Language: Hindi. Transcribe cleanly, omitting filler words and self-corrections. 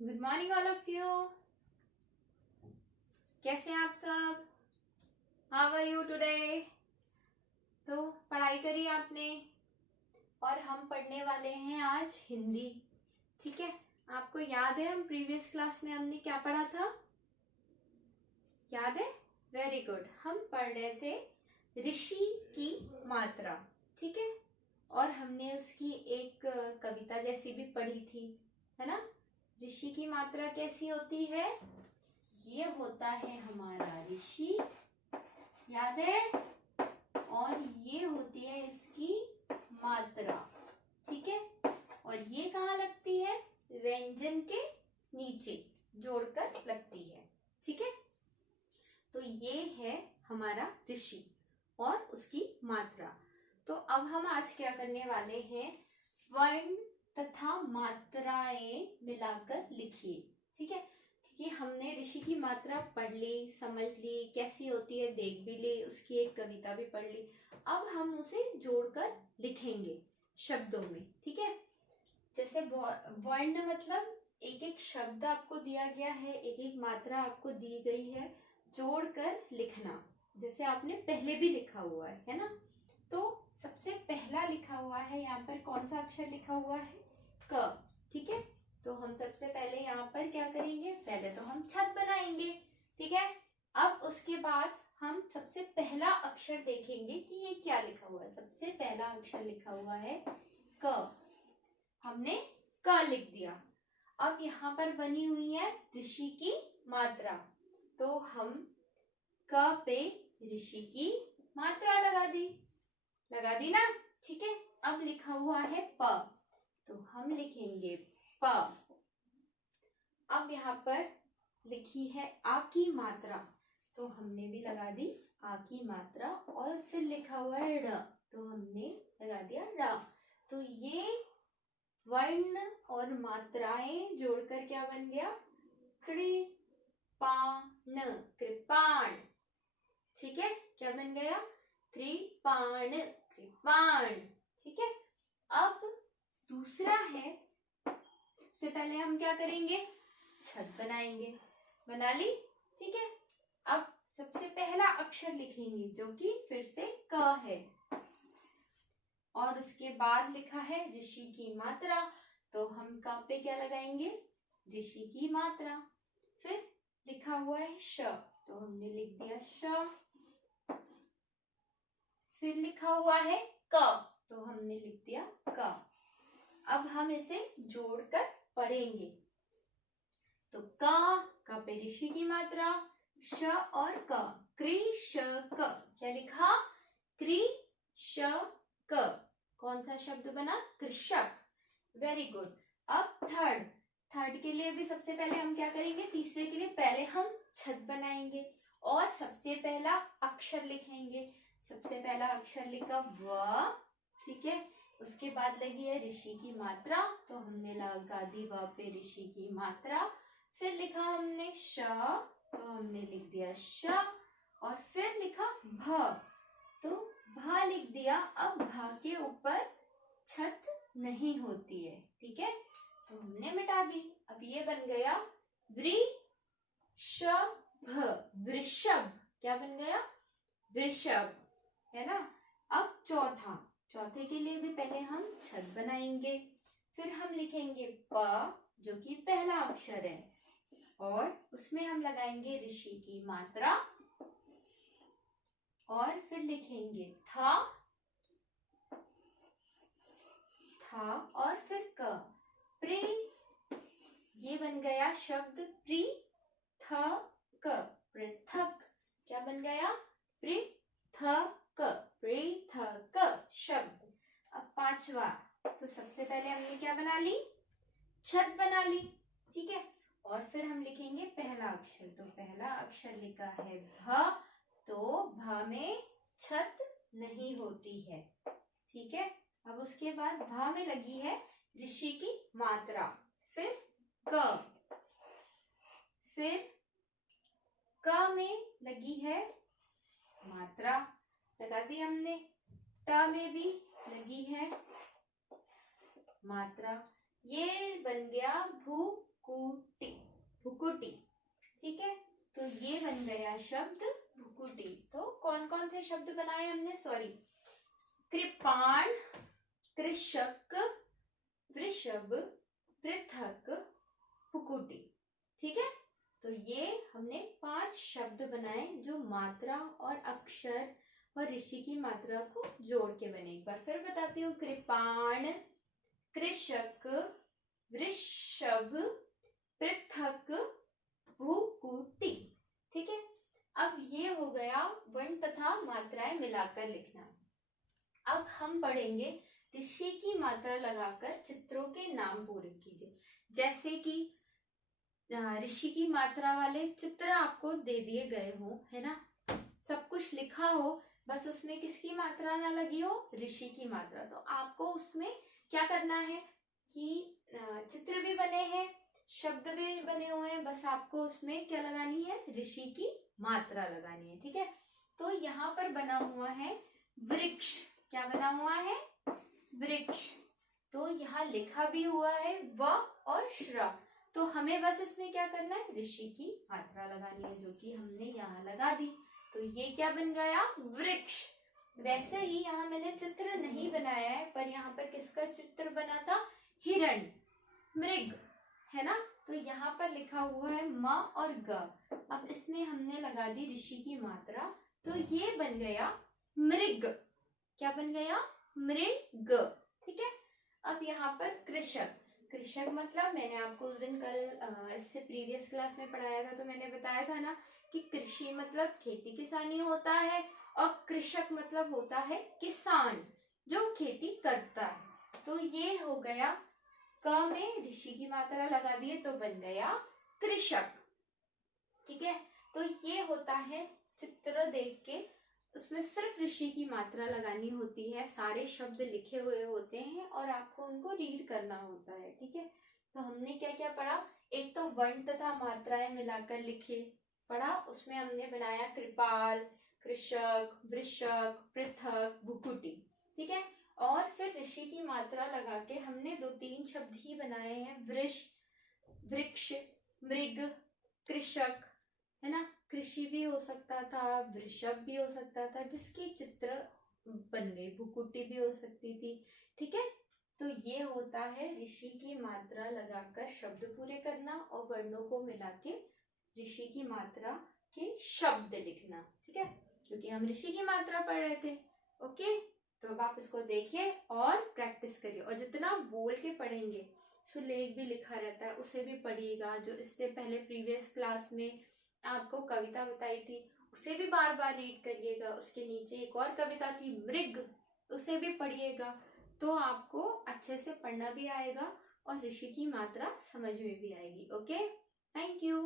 Good morning all of you. कैसे हैं आप सब? How are you today? तो पढ़ाई करी आपने और हम पढ़ने वाले हैं आज हिंदी। ठीक है, आपको याद है हम प्रीवियस क्लास में हमने क्या पढ़ा था? याद है? Very good. हम पढ़ रहे थे ऋषि की मात्रा। ठीक है, और हमने उसकी एक कविता जैसी भी पढ़ी थी, है ना? ऋषि की मात्रा कैसी होती है? ये होता है हमारा ऋषि, याद है? और ये होती है इसकी मात्रा। ठीक है, और ये कहाँ लगती है? व्यंजन के नीचे जोड़कर लगती है। ठीक है, तो ये है हमारा ऋषि और उसकी मात्रा। तो अब हम आज क्या करने वाले हैं? वर्ण तथा मात्राएं मिलाकर लिखिए। ठीक है, कि हमने ऋषि की मात्रा पढ़ ली, समझ ली कैसी होती है, देख भी ली, उसकी एक कविता भी पढ़ ली। अब हम उसे जोड़कर लिखेंगे शब्दों में। ठीक है, जैसे वर्ण मतलब एक एक शब्द आपको दिया गया है, एक एक मात्रा आपको दी गई है, जोड़कर लिखना, जैसे आपने पहले भी लिखा हुआ है ना? तो सबसे पहला लिखा हुआ है यहाँ पर, कौन सा अक्षर लिखा हुआ है? क। ठीक है, तो हम सबसे पहले यहाँ पर क्या करेंगे? पहले तो हम छत बनाएंगे। ठीक है, अब उसके बाद हम सबसे पहला अक्षर देखेंगे कि ये क्या लिखा हुआ है। सबसे पहला अक्षर लिखा हुआ है क, हमने क लिख दिया। अब यहाँ पर बनी हुई है ऋषि की मात्रा, तो हम क पे ऋषि की मात्रा लगा दी ना? ठीक है, अब लिखा हुआ है प, तो हम लिखेंगे प। अब यहाँ पर लिखी है आ की मात्रा, तो हमने भी लगा दी आ की मात्रा। और फिर लिखा हुआ है ड़, तो हमने लगा दिया ड़। तो ये वर्ण और मात्राएं जोड़कर क्या बन गया? कृपाण, कृपाण। ठीक है, क्या बन गया? कृपाण, कृपाण। ठीक है, अब दूसरा है, सबसे पहले हम क्या करेंगे? छत बनाएंगे। बना ली? ठीक है, अब सबसे पहला अक्षर लिखेंगे जो कि फिर से क है, और उसके बाद लिखा है ऋषि की मात्रा, तो हम क पे क्या लगाएंगे? ऋषि की मात्रा। फिर लिखा हुआ है श, तो हमने लिख दिया श। फिर लिखा हुआ है क, तो हमने लिख दिया क। अब हम इसे जोड़कर पढ़ेंगे, तो क पे ऋषि की मात्रा, श और क, कृषक। क्या लिखा? कृषक। कौन सा शब्द बना? कृषक। Very good. अब थर्ड के लिए भी सबसे पहले हम क्या करेंगे? तीसरे के लिए पहले हम छत बनाएंगे और सबसे पहला अक्षर लिखेंगे। सबसे पहला अक्षर लिखा व, ठीक है, उसके बाद लगी है ऋषि की मात्रा, तो हमने लगा दी व पे ऋषि की मात्रा। फिर लिखा हमने श, तो हमने लिख दिया श, और फिर लिखा भ, तो भ लिख दिया। अब भ के ऊपर छत नहीं होती है, ठीक है, तो हमने मिटा दी। अब ये बन गया वृषभ, वृषभ। क्या बन गया? वृषभ, है ना? अब चौथे के लिए भी पहले हम छत बनाएंगे, फिर हम लिखेंगे प, जो कि पहला अक्षर है, और उसमें हम लगाएंगे ऋषि की मात्रा, और फिर लिखेंगे था, और फिर क, प्री, ये बन गया शब्द पृथक, पृथक। क्या बन गया? पृथक, पृथक शब्द। अब पांचवा, तो सबसे पहले हमने क्या बना ली? छत बना ली, ठीक है, और फिर हम लिखेंगे पहला अक्षर, तो पहला अक्षर लिखा है भ, तो भ में छत नहीं होती है, ठीक है। अब उसके बाद भ में लगी है ऋषि की मात्रा, फिर क, फिर क में लगी है मात्रा, लगा दी हमने, ट में भी लगी है मात्रा, ये बन गया भू भुकुटी, भुकुटी। ठीक है, तो ये बन गया शब्द भुकुटी। तो कौन कौन से शब्द बनाए हमने, सॉरी, कृपाण, कृषक, वृषभ, पृथक, भुकुटी। ठीक है, तो ये हमने 5 शब्द बनाए जो मात्रा और अक्षर और ऋषि की मात्रा को जोड़ के बने। एक बार फिर बताती हूँ, कृपाण, कृषक, वृषभ, पृथक, भुकुटी। ठीक है, अब ये हो गया वर्ण तथा मात्राएं मिलाकर लिखना। अब हम पढ़ेंगे ऋषि की मात्रा लगाकर चित्रों के नाम पूरे कीजिए। जैसे कि ऋषि की मात्रा वाले चित्र आपको दे दिए गए हो, है ना, सब कुछ लिखा हो, बस उसमें किसकी मात्रा ना लगी हो, ऋषि की मात्रा। तो आपको उसमें क्या करना है कि चित्र भी बने हैं, शब्द भी बने हुए हैं, बस आपको उसमें क्या लगानी है, ऋषि की मात्रा लगानी है। ठीक है, तो यहाँ पर बना हुआ है वृक्ष। क्या बना हुआ है, वृक्ष। तो यहाँ लिखा भी हुआ है व और श्र। तो हमें बस इसमें क्या करना है, ऋषि की मात्रा लगानी है, जो कि हमने यहाँ लगा दी। तो ये क्या बन गया, वृक्ष। वैसे ही यहाँ मैंने चित्र नहीं बनाया है, पर यहाँ पर किसका चित्र बना था, हिरण, मृग, है ना। तो यहाँ पर लिखा हुआ है म और ग। अब इसमें हमने लगा दी ऋषि की मात्रा, तो ये बन गया मृग। क्या बन गया, मृग। ठीक है, अब यहाँ पर कृषक। कृषक मतलब मैंने आपको उस दिन कल इससे प्रीवियस क्लास में पढ़ाया था, तो मैंने बताया था ना कि कृषि मतलब खेती किसानी होता है, और कृषक मतलब होता है किसान जो खेती करता है। तो ये हो गया, क में ऋषि की मात्रा लगा दिए तो बन गया कृषक। ठीक है, तो ये होता है चित्र देख के, उसमें सिर्फ ऋषि की मात्रा लगानी होती है, सारे शब्द लिखे हुए होते हैं और आपको उनको रीड करना होता है। ठीक है, तो हमने क्या क्या पढ़ा, एक तो वर्ण तथा मात्राएं मिलाकर लिखे पढ़ा, उसमें हमने बनाया कृपाल, कृषक, वृषक, पृथक, भुकुटी। ठीक है, और फिर ऋषि की मात्रा लगा के हमने 2-3 शब्द ही बनाए हैं, वृक्ष, मृग, कृषक, है ना, कृषि भी हो सकता था, वृषभ भी हो सकता था, जिसकी चित्र बन गई, भुकुटी भी हो सकती थी। ठीक है, तो ये होता है ऋषि की मात्रा लगाकर शब्द पूरे करना और वर्णों को मिला के ऋषि की मात्रा के शब्द लिखना। ठीक है, क्योंकि हम ऋषि की मात्रा पढ़ रहे थे। ओके, तो अब आप इसको देखिए और प्रैक्टिस करिए, और जितना बोल के पढ़ेंगे, सुलेख भी लिखा रहता है उसे भी पढ़िएगा। जो इससे पहले प्रीवियस क्लास में आपको कविता बताई थी उसे भी बार बार रीड करिएगा। उसके नीचे एक और कविता थी मृग, उसे भी पढ़िएगा, तो आपको अच्छे से पढ़ना भी आएगा और ऋषि की मात्रा समझ में भी आएगी। Okay, thank you.